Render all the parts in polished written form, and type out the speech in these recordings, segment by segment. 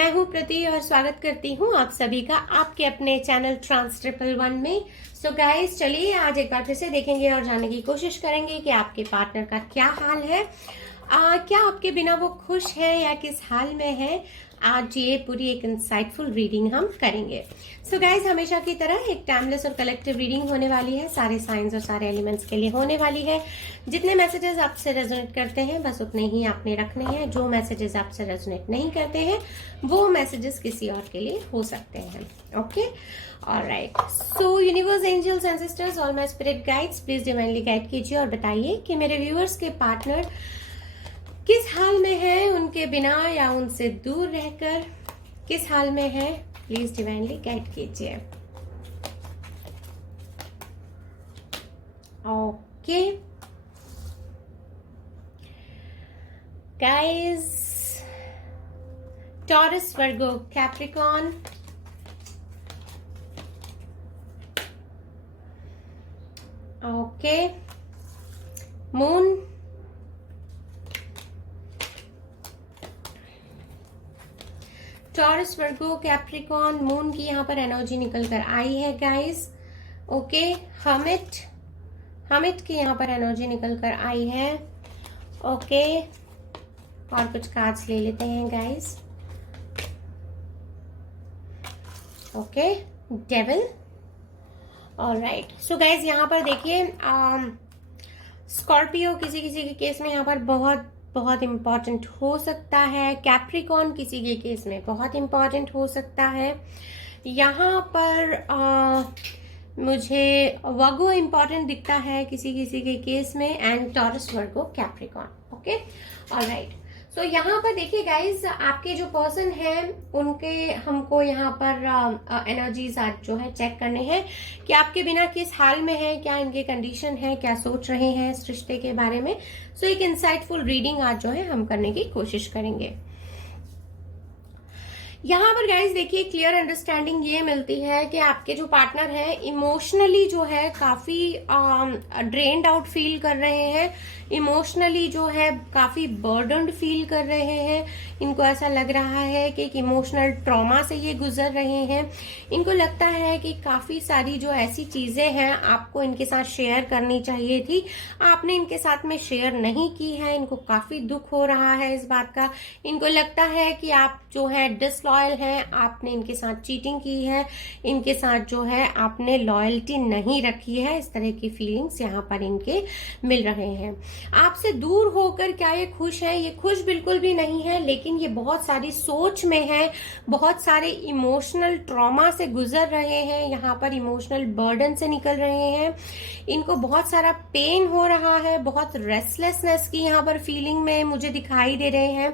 मैं हूं प्रति और स्वागत करती हूं आप सभी का आपके अपने चैनल ट्रांस 111 में। सो गाइस, चलिए आज एक बार फिर से देखेंगे और जानने की कोशिश करेंगे कि आपके पार्टनर का क्या हाल है। क्या आपके बिना वो खुश है या किस हाल में है। आज ये पूरी एक इंसाइटफुल रीडिंग हम करेंगे। सो गाइस, हमेशा की तरह एक टाइमलेस और कलेक्टिव रीडिंग होने वाली है। सारे साइंस और सारे एलिमेंट्स के लिए होने वाली है। जितने मैसेजेस आपसे रेजोनेट करते हैं बस उतने ही आपने रखने हैं। जो मैसेजेस आपसे रेजोनेट नहीं करते हैं वो मैसेजेस किसी और के लिए हो सकते हैं। Okay, alright. So universe, angels, ancestors, all my spirit guides, please divinely guide कीजिए और बताइए कि मेरे व्यूअर्स के पार्टनर किस हाल में है, उनके बिना या उनसे दूर रहकर किस हाल में है। प्लीज डिवाइनली गाइड कीजिए। Okay guys, taurus, Virgo, Capricorn, okay, moon, taurus, Virgo, Capricorn, moon की यहाँ पर एनर्जी निकल कर आई है गाइस। ओके, हमिट की यहाँ पर एनर्जी निकल कर आई है। ओके, और कुछ कार्ड्स ले लेते हैं guys. Okay, devil. Alright, so guys यहाँ पर देखिए, स्कॉर्पियो किसी किसी के केस में यहाँ पर बहुत बहुत इंपॉर्टेंट हो सकता है। कैप्रिकॉन किसी के केस में बहुत इंपॉर्टेंट हो सकता है। यहाँ पर मुझे वर्गो इंपॉर्टेंट दिखता है किसी किसी के केस में, and Taurus, Virgo, Capricorn. Okay, alright. So यहाँ पर देखिए गाइज, आपके जो पर्सन है उनके हमको यहाँ पर एनर्जीज आज जो है चेक करने हैं कि आपके बिना किस हाल में है, क्या इनके कंडीशन है, क्या सोच रहे हैं इस रिश्ते के बारे में। सो एक इंसाइटफुल रीडिंग आज जो है हम करने की कोशिश करेंगे। यहाँ पर गाइज देखिए, क्लियर अंडरस्टैंडिंग ये मिलती है कि आपके जो पार्टनर है इमोशनली जो है काफी ड्रेन्ड आउट फील कर रहे हैं। इमोशनली जो है काफी बर्डन्ड फील कर रहे हैं। इनको ऐसा लग रहा है कि एक इमोशनल ट्रॉमा से ये गुजर रहे हैं। इनको लगता है कि काफी सारी जो ऐसी चीजें हैं आपको इनके साथ शेयर करनी चाहिए थी, आपने इनके साथ में शेयर नहीं की है। इनको काफी दुख हो रहा है इस बात का। इनको लगता है कि आप जो है डिसलॉयल हैं, आपने इनके साथ चीटिंग की है, इनके साथ जो है आपने लॉयल्टी नहीं रखी है। इस तरह की फीलिंग्स यहाँ पर इनके मिल रहे हैं। आपसे दूर होकर क्या ये खुश है? ये खुश बिल्कुल भी नहीं है, लेकिन ये बहुत सारी सोच में है, बहुत सारे इमोशनल ट्रॉमा से गुजर रहे हैं, यहाँ पर इमोशनल बर्डन से निकल रहे हैं। इनको बहुत सारा पेन हो रहा है, बहुत रेस्टलेसनेस की यहाँ पर फीलिंग में मुझे दिखाई दे रहे हैं।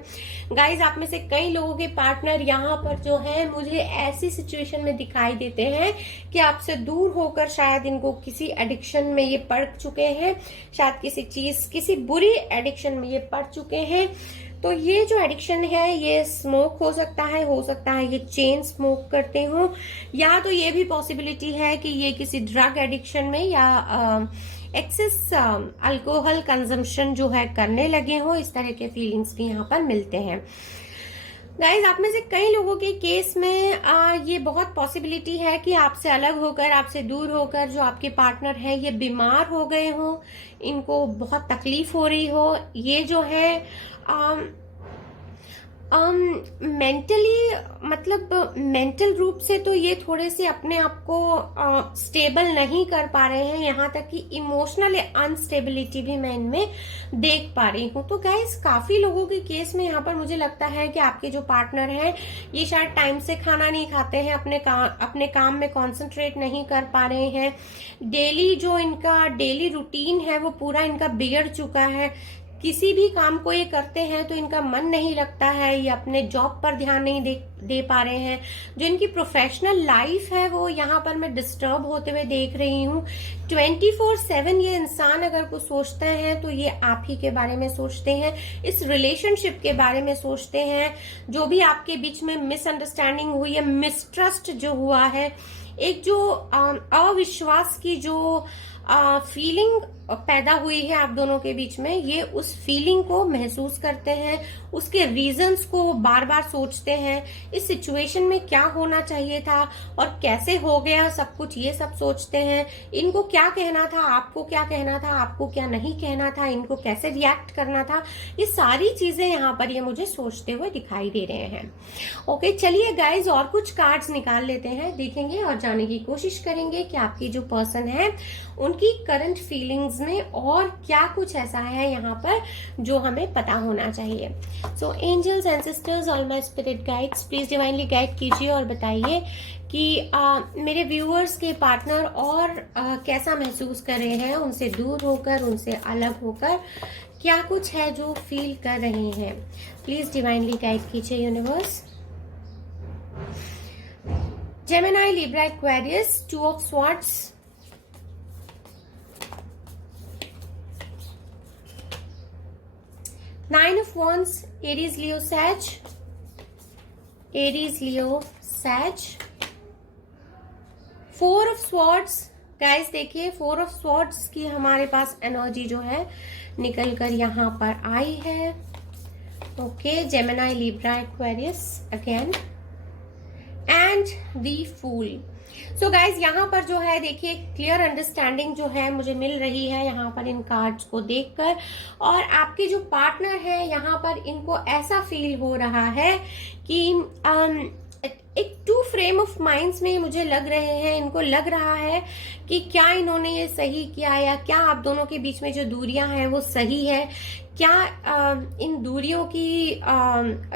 गाइज, आप में से कई लोगों के पार्टनर यहाँ पर जो है मुझे ऐसी सिचुएशन में दिखाई देते हैं कि आपसे दूर होकर शायद इनको किसी एडिक्शन में ये पड़ चुके हैं, शायद किसी चीज, किसी बुरी एडिक्शन में ये पड़ चुके हैं। तो ये जो एडिक्शन है ये स्मोक हो सकता है ये चेन स्मोक करते हो, या तो ये भी पॉसिबिलिटी है कि ये किसी ड्रग एडिक्शन में या एक्सेस अल्कोहल कंजम्पशन जो है करने लगे हो। इस तरह के फीलिंग्स भी यहाँ पर मिलते हैं। गाइज, आप में से कई लोगों के केस में ये बहुत पॉसिबिलिटी है कि आपसे अलग होकर, आपसे दूर होकर जो आपके पार्टनर हैं ये बीमार हो गए हो, इनको बहुत तकलीफ हो रही हो। ये जो है मेंटली, मतलब मेंटल रूप से तो ये थोड़े से अपने आप को स्टेबल नहीं कर पा रहे हैं। यहाँ तक कि इमोशनल अनस्टेबिलिटी भी मैं इनमें देख पा रही हूँ। तो गाइस, काफी लोगों के केस में यहाँ पर मुझे लगता है कि आपके जो पार्टनर हैं ये शायद टाइम से खाना नहीं खाते हैं, अपने काम में कॉन्सेंट्रेट नहीं कर पा रहे हैं। डेली जो इनका डेली रूटीन है वो पूरा इनका बिगड़ चुका है। किसी भी काम को ये करते हैं तो इनका मन नहीं लगता है, ये अपने जॉब पर ध्यान नहीं दे पा रहे हैं। जो इनकी प्रोफेशनल लाइफ है वो यहाँ पर मैं डिस्टर्ब होते हुए देख रही हूँ। 24/7 ये इंसान अगर कुछ सोचते हैं तो ये आप ही के बारे में सोचते हैं, इस रिलेशनशिप के बारे में सोचते हैं। जो भी आपके बीच में मिसअंडरस्टैंडिंग हुई है, मिसट्रस्ट जो हुआ है, एक जो अविश्वास की जो फीलिंग पैदा हुई है आप दोनों के बीच में, ये उस फीलिंग को महसूस करते हैं, उसके रीजंस को बार बार सोचते हैं, इस सिचुएशन में क्या होना चाहिए था और कैसे हो गया सब कुछ, ये सब सोचते हैं। इनको क्या कहना था, आपको क्या कहना था, आपको क्या नहीं कहना था, इनको कैसे रिएक्ट करना था, ये सारी चीजें यहाँ पर ये मुझे सोचते हुए दिखाई दे रहे हैं। ओके, चलिए गाइज और कुछ कार्ड्स निकाल लेते हैं, देखेंगे और जानने की कोशिश करेंगे कि आपकी जो पर्सन है उनकी करंट फीलिंग्स में और क्या कुछ ऐसा है यहाँ पर जो हमें पता होना चाहिए। So angels and sisters, all my spirit guides, please divinely guide कीजिए और बताइए कि मेरे व्यूअर्स के पार्टनर और कैसा महसूस कर रहे हैं, उनसे दूर होकर, उनसे अलग होकर क्या कुछ है जो फील कर रहे हैं। प्लीज डिवाइनली गाइड कीजिए universe. Gemini, Libra, Aquarius, 2 of Swords, Nine of Wands, Aries, Leo, Sag, Aries, Leo, Sag, 4 of Swords। Guys देखिए 4 of Swords की हमारे पास एनर्जी जो है निकल कर यहाँ पर आई है। Okay, Gemini, Libra, Aquarius again and the fool. So guys यहाँ पर जो है देखिए क्लियर अंडरस्टैंडिंग जो है मुझे मिल रही है यहाँ पर इन कार्ड्स को देखकर, और आपके जो पार्टनर है यहाँ पर इनको ऐसा फील हो रहा है कि एक 2 फ्रेम ऑफ माइंड्स में मुझे लग रहे हैं। इनको लग रहा है कि क्या इन्होंने ये सही किया, या क्या आप दोनों के बीच में जो दूरियां हैं वो सही है, क्या इन दूरियों की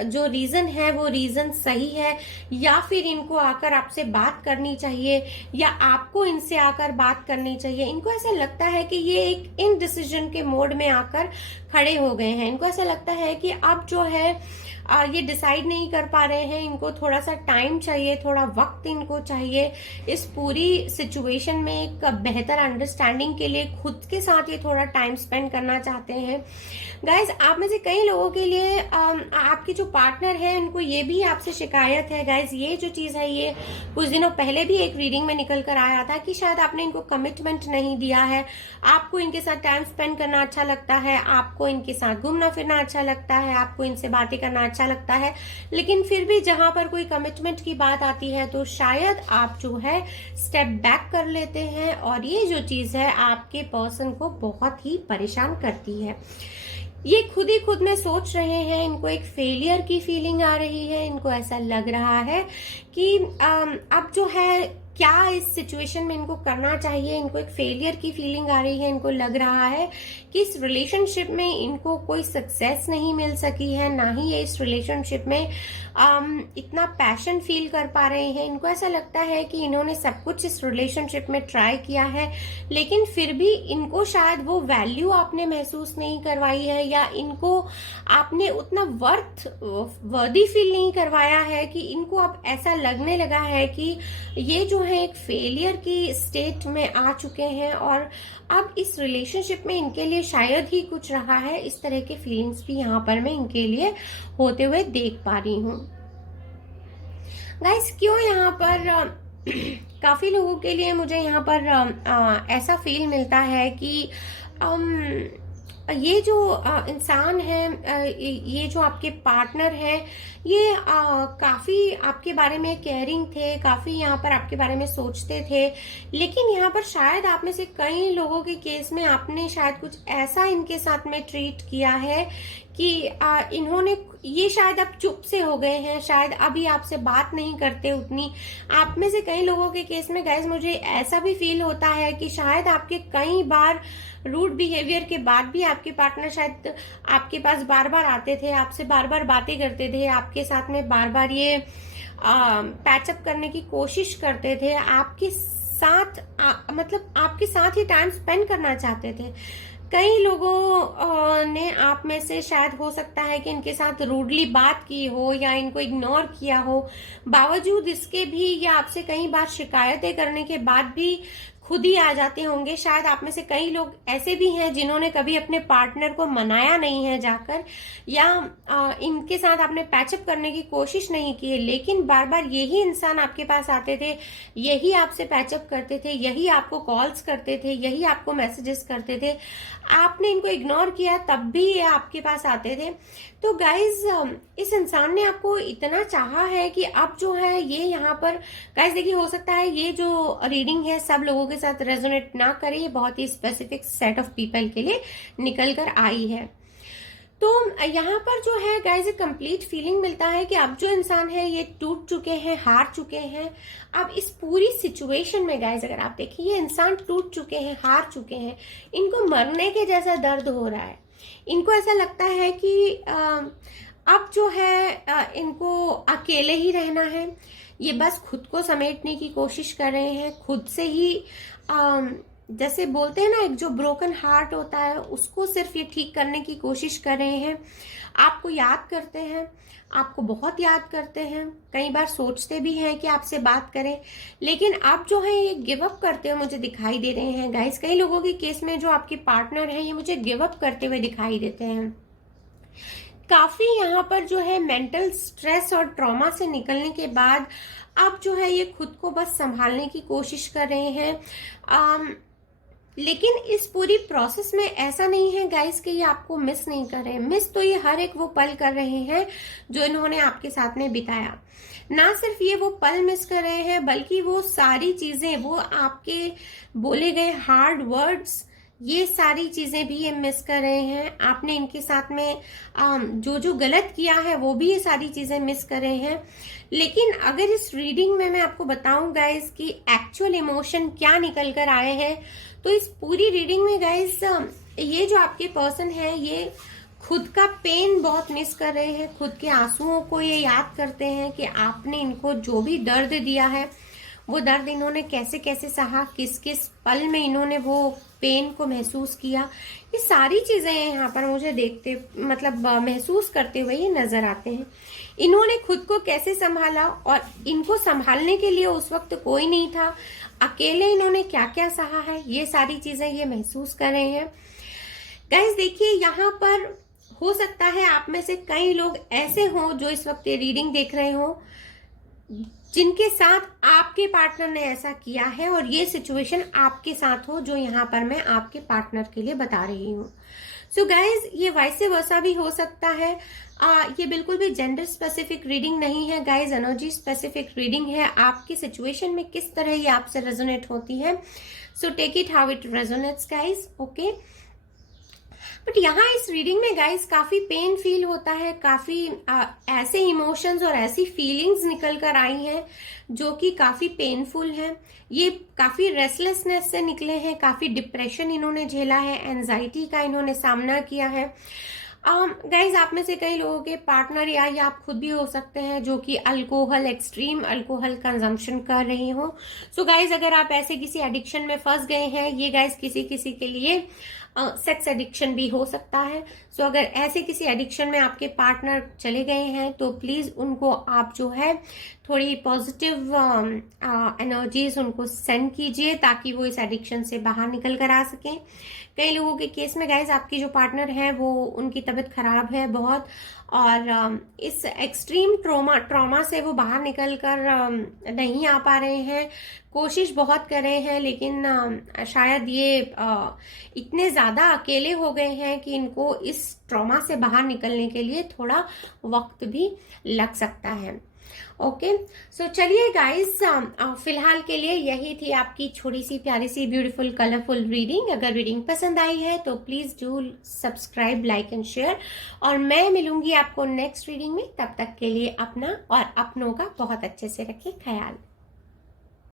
जो रीजन है वो रीजन सही है, या फिर इनको आकर आपसे बात करनी चाहिए, या आपको इनसे आकर बात करनी चाहिए। इनको ऐसा लगता है कि ये एक इनडिसीजन के मोड में आकर खड़े हो गए हैं। इनको ऐसा लगता है कि अब जो है ये डिसाइड नहीं कर पा रहे हैं, इनको थोड़ा सा टाइम चाहिए, थोड़ा वक्त इनको चाहिए इस पूरी सिचुएशन में एक बेहतर अंडरस्टैंडिंग के लिए। खुद के साथ ये थोड़ा टाइम स्पेंड करना चाहते हैं। गाइज आप में से कई लोगों के लिए आपके जो पार्टनर है उनको ये भी आपसे शिकायत है। गाइज ये जो चीज है ये कुछ दिनों पहले भी एक रीडिंग में निकल कर आया था कि शायद आपने इनको कमिटमेंट नहीं दिया है। आपको इनके साथ टाइम स्पेंड करना अच्छा लगता है, आपको इनके साथ घूमना फिरना अच्छा लगता है, आपको इनसे बातें करना अच्छा लगता है, लेकिन फिर भी जहां पर कोई कमिटमेंट की बात आती है तो शायद आप जो है स्टेप बैक कर लेते हैं, और ये जो चीज है आपके पर्सन को बहुत ही परेशान करती है। ये खुद ही खुद में सोच रहे हैं, इनको एक फेलियर की फीलिंग आ रही है। इनको ऐसा लग रहा है कि अब जो है क्या इस सिचुएशन में इनको करना चाहिए। इनको एक फेलियर की फीलिंग आ रही है। इनको लग रहा है कि इस रिलेशनशिप में इनको कोई सक्सेस नहीं मिल सकी है, ना ही ये इस रिलेशनशिप में इतना पैशन फील कर पा रहे हैं। इनको ऐसा लगता है कि इन्होंने सब कुछ इस रिलेशनशिप में ट्राई किया है, लेकिन फिर भी इनको शायद वो वैल्यू आपने महसूस नहीं करवाई है, या इनको आपने उतना वर्दी फील नहीं करवाया है कि इनको अब ऐसा लगने लगा है कि ये जो है एक फेलियर की स्टेट में आ चुके हैं, और अब इस रिलेशनशिप में इनके लिए शायद ही कुछ रहा है। इस तरह के फीलिंग्स भी यहाँ पर मैं इनके लिए होते हुए देख पा रही हूँ। गाइस क्यों यहाँ पर काफी लोगों के लिए मुझे यहाँ पर ऐसा फील मिलता है कि ये जो इंसान है, ये जो आपके पार्टनर है, ये काफी आपके बारे में केयरिंग थे, काफी यहाँ पर आपके बारे में सोचते थे, लेकिन यहाँ पर शायद आप में से कई लोगों के केस में आपने शायद कुछ ऐसा इनके साथ में ट्रीट किया है कि इन्होंने ये शायद अब चुप से हो गए हैं, शायद अभी आपसे बात नहीं करते उतनी। आप में से कई लोगों के केस में गाइज मुझे ऐसा भी फील होता है कि शायद आपके कई बार रूड बिहेवियर के बाद भी आपके पार्टनर शायद आपके पास बार बार आते थे, आपसे बार बार बातें करते थे, आपके साथ में बार बार ये पैचअप करने की कोशिश करते थे, आपके साथ मतलब आपके साथ ही टाइम स्पेंड करना चाहते थे। कई लोगों ने आप में से शायद हो सकता है कि इनके साथ रूडली बात की हो या इनको इग्नोर किया हो, बावजूद इसके भी या आपसे कई बार शिकायतें करने के बाद भी खुद ही आ जाते होंगे। शायद आप में से कई लोग ऐसे भी हैं जिन्होंने कभी अपने पार्टनर को मनाया नहीं है जाकर, या इनके साथ आपने पैचअप करने की कोशिश नहीं की है, लेकिन बार बार यही इंसान आपके पास आते थे, यही आपसे पैचअप करते थे, यही आपको कॉल्स करते थे, यही आपको मैसेजेस करते थे। आपने इनको इग्नोर किया तब भी ये आपके पास आते थे। तो गाइज इस इंसान ने आपको इतना चाहा है कि अब जो है ये यहाँ पर गाइज देखिए, हो सकता है ये जो रीडिंग है सब लोगों के साथ रेजोनेट ना करे, ये बहुत ही स्पेसिफिक सेट ऑफ पीपल के लिए निकल कर आई है। तो यहाँ पर जो है गाइज एक कंप्लीट फीलिंग मिलता है कि अब जो इंसान है ये टूट चुके हैं, हार चुके हैं। अब इस पूरी सिचुएशन में गाइज अगर आप देखिए, ये इंसान टूट चुके हैं, हार चुके हैं, इनको मरने के जैसा दर्द हो रहा है। इनको ऐसा लगता है कि अब जो है इनको अकेले ही रहना है। ये बस खुद को समेटने की कोशिश कर रहे हैं, खुद से ही जैसे बोलते हैं ना, एक जो ब्रोकन हार्ट होता है उसको सिर्फ ये ठीक करने की कोशिश कर रहे हैं। आपको याद करते हैं, आपको बहुत याद करते हैं, कई बार सोचते भी हैं कि आपसे बात करें, लेकिन आप जो है ये गिव अप करते हुए मुझे दिखाई दे रहे हैं गाइस। कई लोगों के केस में जो आपके पार्टनर हैं ये मुझे गिव अप करते हुए दिखाई देते हैं। काफी यहाँ पर जो है मेंटल स्ट्रेस और ट्रॉमा से निकलने के बाद अब जो है ये खुद को बस संभालने की कोशिश कर रहे हैं। लेकिन इस पूरी प्रोसेस में ऐसा नहीं है गाइस कि ये आपको मिस नहीं कर रहे हैं। मिस तो ये हर एक वो पल कर रहे हैं जो इन्होंने आपके साथ में बिताया। ना सिर्फ ये वो पल मिस कर रहे हैं, बल्कि वो सारी चीजें, वो आपके बोले गए हार्ड वर्ड्स, ये सारी चीजें भी ये मिस कर रहे हैं। आपने इनके साथ में जो जो गलत किया है वो भी ये सारी चीजें मिस कर रहे हैं। लेकिन अगर इस रीडिंग में मैं आपको बताऊं गाइस कि एक्चुअल इमोशन क्या निकल कर आए हैं, तो इस पूरी रीडिंग में गाइस ये जो आपके पर्सन है ये खुद का पेन बहुत मिस कर रहे हैं। खुद के आंसुओं को ये याद करते हैं कि आपने इनको जो भी दर्द दिया है वो दर्द इन्होंने कैसे कैसे सहा, किस किस पल में इन्होंने वो पेन को महसूस किया। ये सारी चीजें यहाँ पर मुझे देखते मतलब महसूस करते हुए ये नजर आते हैं। इन्होंने खुद को कैसे संभाला, और इनको संभालने के लिए उस वक्त कोई नहीं था, अकेले इन्होंने क्या क्या सहा है, ये सारी चीजें ये महसूस कर रहे हैं। गाइस देखिए, यहाँ पर हो सकता है आप में से कई लोग ऐसे हों जो इस वक्त ये रीडिंग देख रहे हो, जिनके साथ आपके पार्टनर ने ऐसा किया है और ये सिचुएशन आपके साथ हो जो यहाँ पर मैं आपके पार्टनर के लिए बता रही हूँ। सो गाइज ये वैसे वैसा भी हो सकता है। ये बिल्कुल भी जेंडर स्पेसिफिक रीडिंग नहीं है गाइज, एनर्जी स्पेसिफिक रीडिंग है। आपकी सिचुएशन में किस तरह ये आपसे रेजोनेट होती है, so take it how it resonates guys, okay. But यहाँ इस रीडिंग में गाइस काफी पेन फील होता है, काफी ऐसे इमोशंस और ऐसी फीलिंग्स निकल कर आई हैं जो कि काफी पेनफुल हैं। ये काफी रेस्टलेसनेस से निकले हैं, काफी डिप्रेशन इन्होंने झेला है, एंजाइटी का इन्होंने सामना किया है। गाइज आप में से कई लोगों के पार्टनर या आप खुद भी हो सकते हैं जो कि अल्कोहल, एक्सट्रीम अल्कोहल कंजम्पशन कर रही हो। सो गाइज अगर आप ऐसे किसी एडिक्शन में फंस गए हैं, ये गाइज किसी किसी के लिए सेक्स एडिक्शन भी हो सकता है। सो अगर ऐसे किसी एडिक्शन में आपके पार्टनर चले गए हैं तो प्लीज उनको आप जो है थोड़ी पॉजिटिव एनर्जीज उनको सेंड कीजिए ताकि वो इस एडिक्शन से बाहर निकल कर आ सकें। कई लोगों के केस में गाइज आपकी जो पार्टनर है वो उनकी तबीयत खराब है बहुत, और इस एक्सट्रीम ट्रॉमा से वो बाहर निकल कर नहीं आ पा रहे हैं, कोशिश बहुत कर रहे हैं, लेकिन शायद ये इतने ज़्यादा अकेले हो गए हैं कि इनको इस ट्रॉमा से बाहर निकलने के लिए थोड़ा वक्त भी लग सकता है। ओके, सो चलिए गाइस, फिलहाल के लिए यही थी आपकी छोटी सी प्यारी सी ब्यूटीफुल कलरफुल रीडिंग। अगर रीडिंग पसंद आई है तो please do subscribe, like and share, और मैं मिलूंगी आपको नेक्स्ट रीडिंग में। तब तक के लिए अपना और अपनों का बहुत अच्छे से रखिए ख्याल।